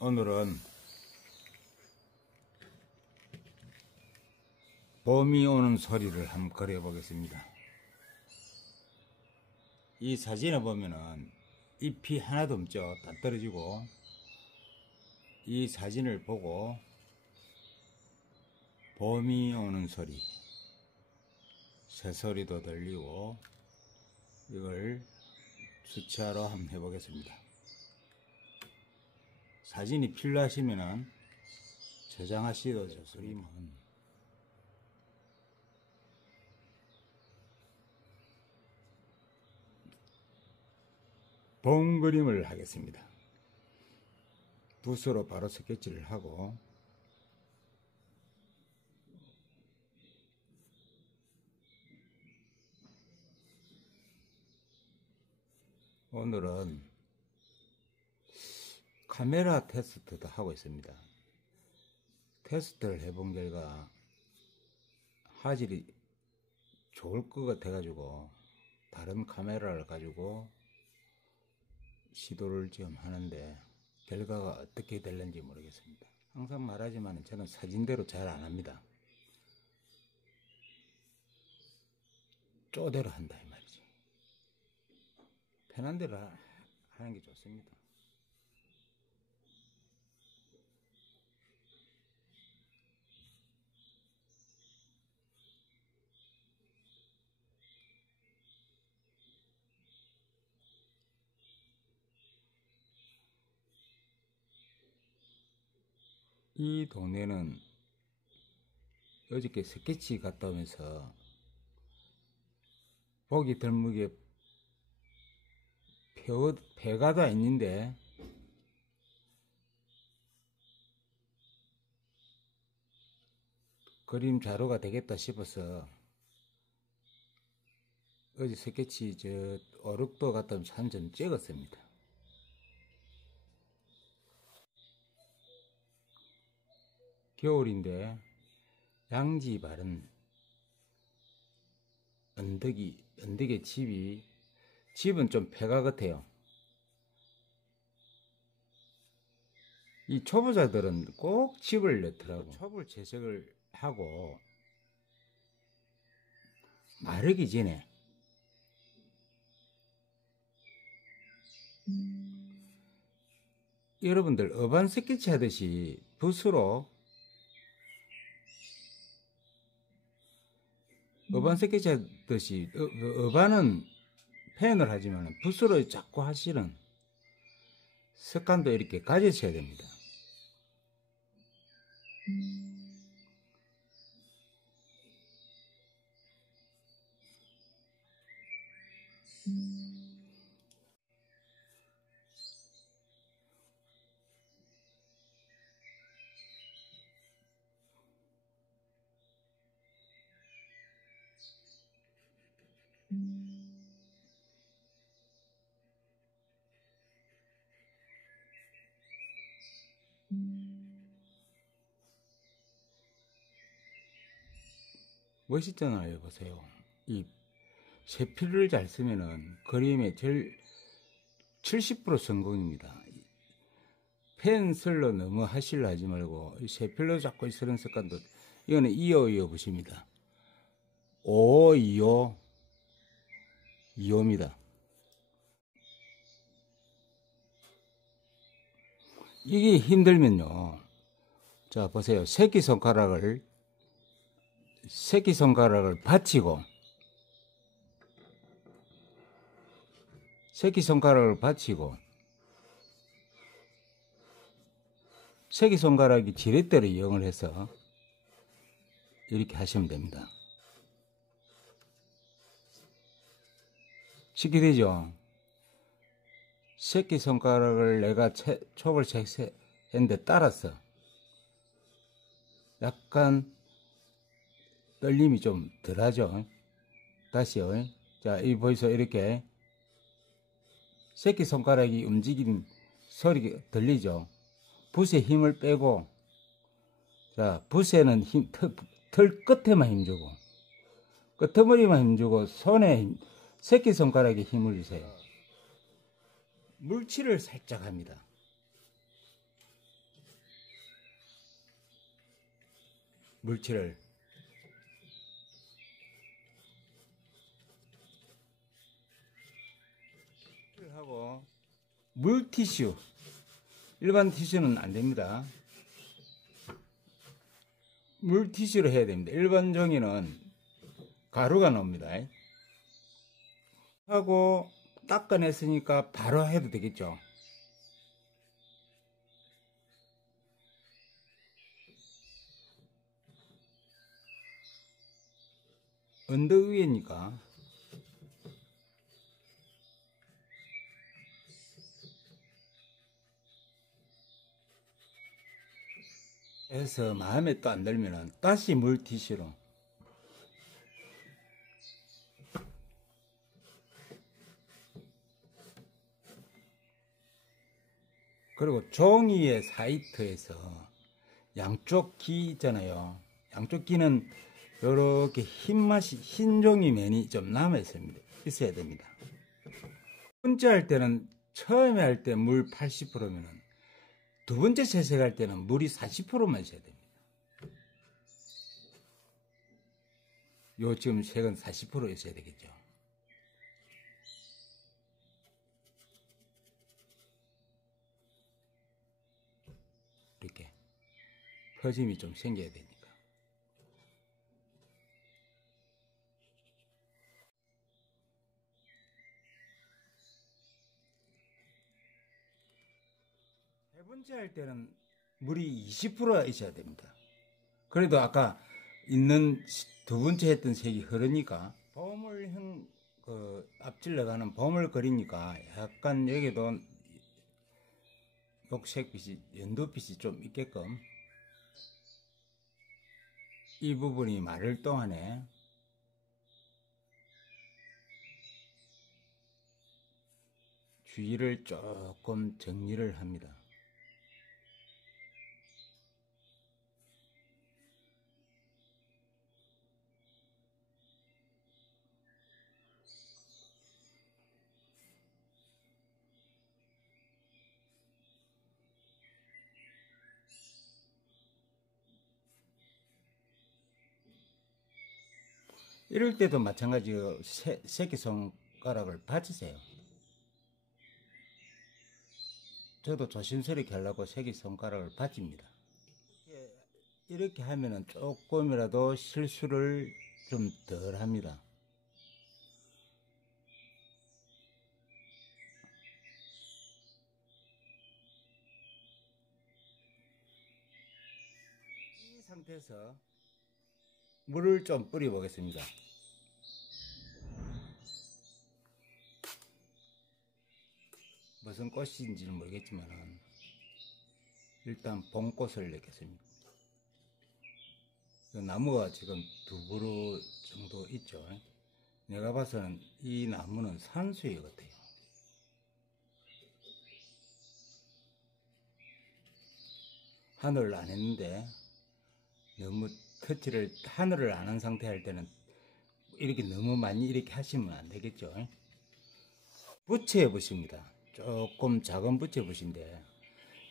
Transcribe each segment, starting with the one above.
오늘은 봄이 오는 소리를 한번 그려 보겠습니다. 이 사진을 보면은 잎이 하나도 없죠. 다 떨어지고, 이 사진을 보고 봄이 오는 소리, 새소리도 들리고, 이걸 수치화로 한번 해보겠습니다. 사진이 필요하시면은 저장하시도 좋습니다. 봄 그림을 하겠습니다. 붓으로 바로 스케치를 하고, 오늘은 카메라 테스트도 하고 있습니다. 테스트를 해본 결과 화질이 좋을 것 같아 가지고 다른 카메라를 가지고 시도를 지금 하는데 결과가 어떻게 될는지 모르겠습니다. 항상 말하지만 저는 사진대로 잘 안 합니다. 쪼대로 한다 이 말이지. 편한 대로 하는 게 좋습니다. 이 동네는 어저께 스케치 갔다 오면서 보기 덜목에 배가 다 있는데 그림 자료가 되겠다 싶어서 어제 스케치 오륙도 갔다 오면서 한 점 찍었습니다. 겨울인데 양지 바른 언덕에 집은 좀 폐가 같아요. 이 초보자들은 꼭 집을 넣더라고. 초벌 채색을 하고 마르기 전에 여러분들 어반 스케치 하듯이 붓으로 어반 스케치 하듯이 어반은 펜을 하지만 붓으로 자꾸 하시는 습관도 이렇게 가지셔야 됩니다. 멋있잖아요. 보세요. 이 세필을 잘 쓰면은 그림의 제일 70% 성공입니다. 펜슬로 너무 하실라 하지 말고 세필로 자꾸 쓰는 습관도, 이거는 이어 붓입니다. 2호입니다. 이게 힘들면요, 자 보세요. 새끼손가락을 받치고 새끼손가락이 지렛대로 이용을 해서 이렇게 하시면 됩니다. 쉽게 되죠? 새끼손가락을 내가 촉을 했는데 따라서 약간 떨림이 좀 덜하죠. 다시요. 자, 이 보이소. 이렇게 새끼손가락이 움직이는 소리가 들리죠. 붓에 힘을 빼고, 자, 붓에는 털 끝에만 힘주고, 끄트머리만 힘주고, 손에 새끼손가락에 힘을 주세요. 물칠을 살짝 합니다. 물칠을 하고 물티슈, 일반 티슈는 안됩니다. 물티슈로 해야 됩니다. 일반 종이는 가루가 나옵니다. 하고 닦아냈으니까 바로 해도 되겠죠. 언덕 위에니까 해서 마음에 또 안 들면은 다시 물티슈로 그리고 종이의 사이트에서 양쪽 기 있잖아요. 양쪽 기는 이렇게 흰 종이 면이 좀 남아 있어야 됩니다. 첫 번째 할 때는 처음에 할 때 물 80%면은 두 번째 채색할 때는 물이 40%만 있어야 됩니다. 요 지금 색은 40% 있어야 되겠죠. 이렇게 퍼짐이 좀 생겨야 되니까. 세 번째 할 때는 물이 20%가 있어야 됩니다. 그래도 아까 있는 두 번째 했던 색이 흐르니까 보물형 앞질러가는 보물거리니까 약간 여기도 녹색빛이 연두빛이 좀 있게끔 이 부분이 마를 동안에 주위를 조금 정리를 합니다. 이럴 때도 마찬가지로 새끼손가락을 받치세요. 저도 조심스럽게 하려고 새끼손가락을 받칩니다. 이렇게 하면은 조금이라도 실수를 좀 덜 합니다. 이 상태에서 물을 좀 뿌려 보겠습니다. 무슨 꽃인지는 모르겠지만 일단 봄꽃을 냈겠습니다. 나무가 지금 2그루 정도 있죠. 내가 봐서는 이 나무는 산수유 같아요. 하늘을 안 했는데 너무 터치를 하늘을 안 한 상태 할 때는 이렇게 너무 많이 이렇게 하시면 안 되겠죠. 부채 붓입니다. 조금 작은 부채 붓인데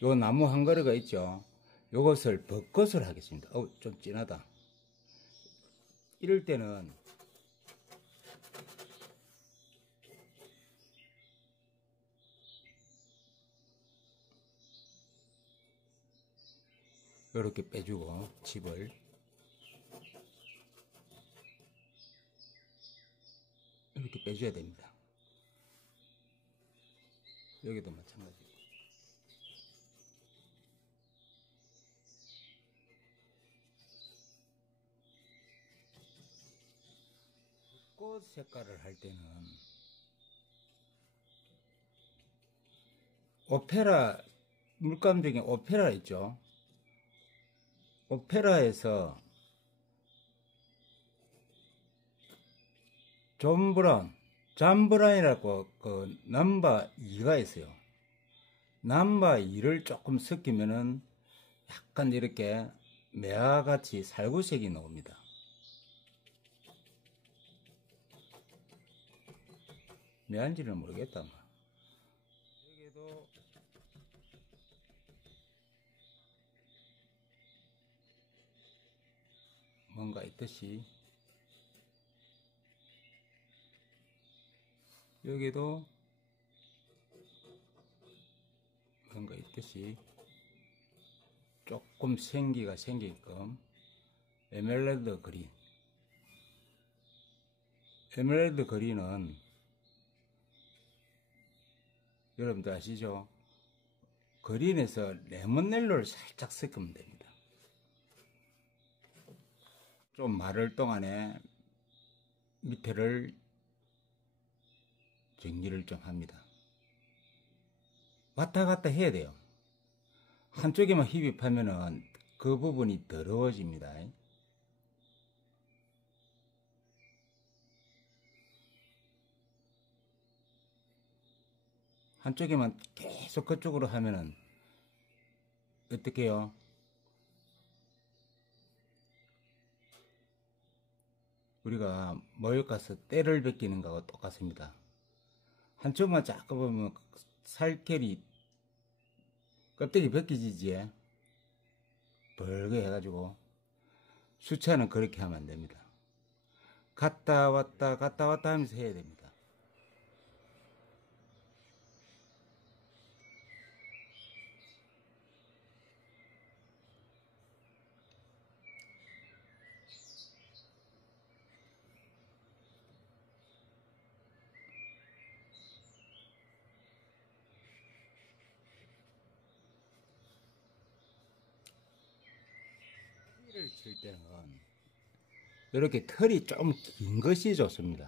요 나무 한 그루가 있죠. 요것을 벚꽃을 하겠습니다. 좀 진하다. 이럴 때는 이렇게 빼주고 칩을 이렇게 빼줘야 됩니다. 여기도 마찬가지고. 꽃 색깔을 할 때는 오페라, 물감 중에 오페라 있죠. 오페라에서 잠브라운이라고 넘버 2가 있어요. 넘버 2를 조금 섞이면은 약간 이렇게 매화같이 살구색이 나옵니다. 매한지는 모르겠다. 여기도 뭔가 있듯이 여기도 뭔가 있듯이 조금 생기가 생기게끔 에메랄드 그린. 에메랄드 그린은 여러분들 아시죠? 그린에서 레몬넬로를 살짝 섞으면 됩니다. 좀 마를 동안에 밑에를 정리를 좀 합니다. 왔다 갔다 해야 돼요. 한쪽에만 흡입하면은 그 부분이 더러워집니다. 한쪽에만 계속 그쪽으로 하면은 어떻게 해요? 우리가 모욕 가서 때를 벗기는 거하고 똑같습니다. 한쪽만 자꾸 보면 살결이 껍데기 벗기지지 벌게 해가지고 수차는 그렇게 하면 안 됩니다. 갔다 왔다 갔다 왔다 하면서 해야 됩니다. 를 칠 때는 이렇게 털이 좀 긴 것이 좋습니다.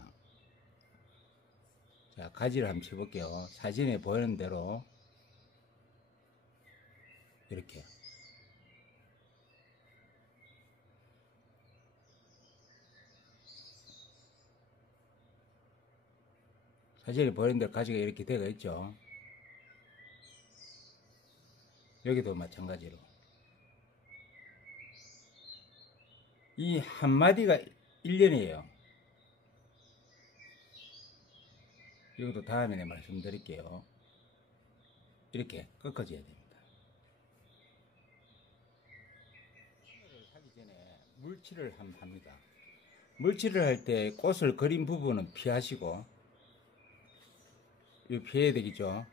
자, 가지를 한번 쳐볼게요. 사진에 보이는 대로 이렇게 사진에 보이는 대로 가지가 이렇게 되어 있죠. 여기도 마찬가지로 이 한마디가 1년이에요. 이것도 다음에 말씀드릴게요. 이렇게 꺾어줘야 됩니다. 하기 전에 물칠을 한번 합니다. 물칠을 할 때 꽃을 그린 부분은 피하시고 이거 피해야 되겠죠.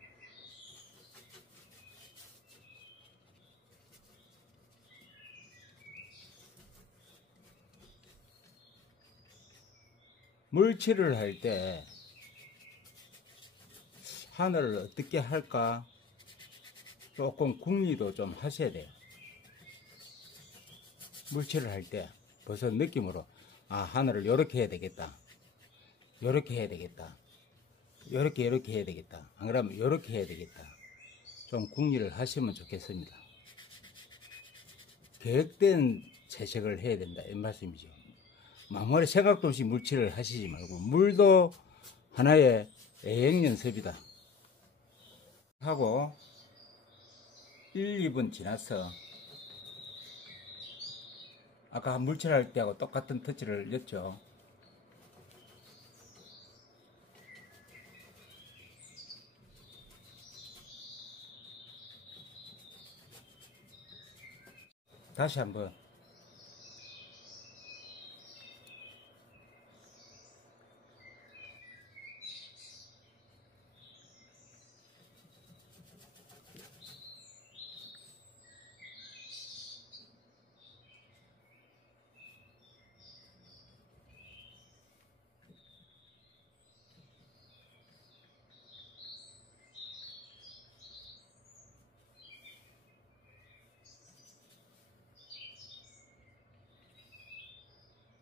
물칠을 할 때 하늘을 어떻게 할까 조금 궁리도 좀 하셔야 돼요. 물칠을 할 때 벌써 느낌으로 아, 하늘을 이렇게 해야 되겠다, 이렇게 해야 되겠다, 이렇게 해야 되겠다, 안 그러면 이렇게 해야 되겠다, 좀 궁리를 하시면 좋겠습니다. 계획된 채색을 해야 된다 이 말씀이죠. 아무리 생각도 없이 물칠을 하시지 말고, 물도 하나의 애행 연습이다 하고 1, 2분 지나서 아까 물칠할 때하고 똑같은 터치를 넣었죠. 다시 한번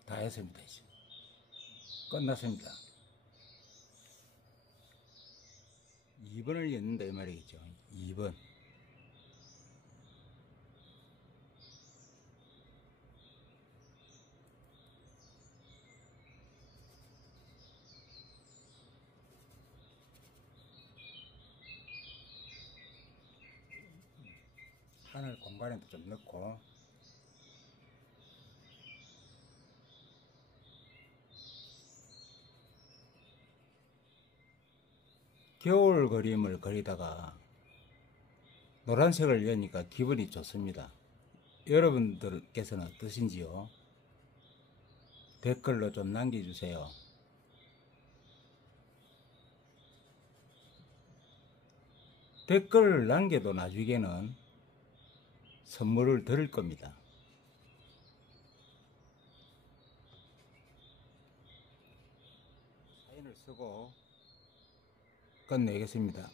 다 했습니다. 이제 끝났습니다. 2번을 였는다 이 말이겠죠. 2번 하늘 공간에도 좀 넣고 겨울 그림을 그리다가 노란색을 넣으니까 기분이 좋습니다. 여러분들께서는 어떠신지요? 댓글로 좀 남겨주세요. 댓글을 남겨도 나중에는 선물을 드릴 겁니다. 사인을 쓰고 끝내겠습니다.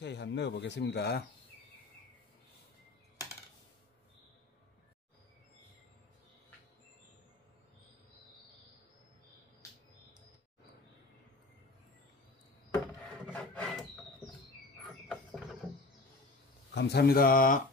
액체에 한번 넣어 보겠습니다. 감사합니다.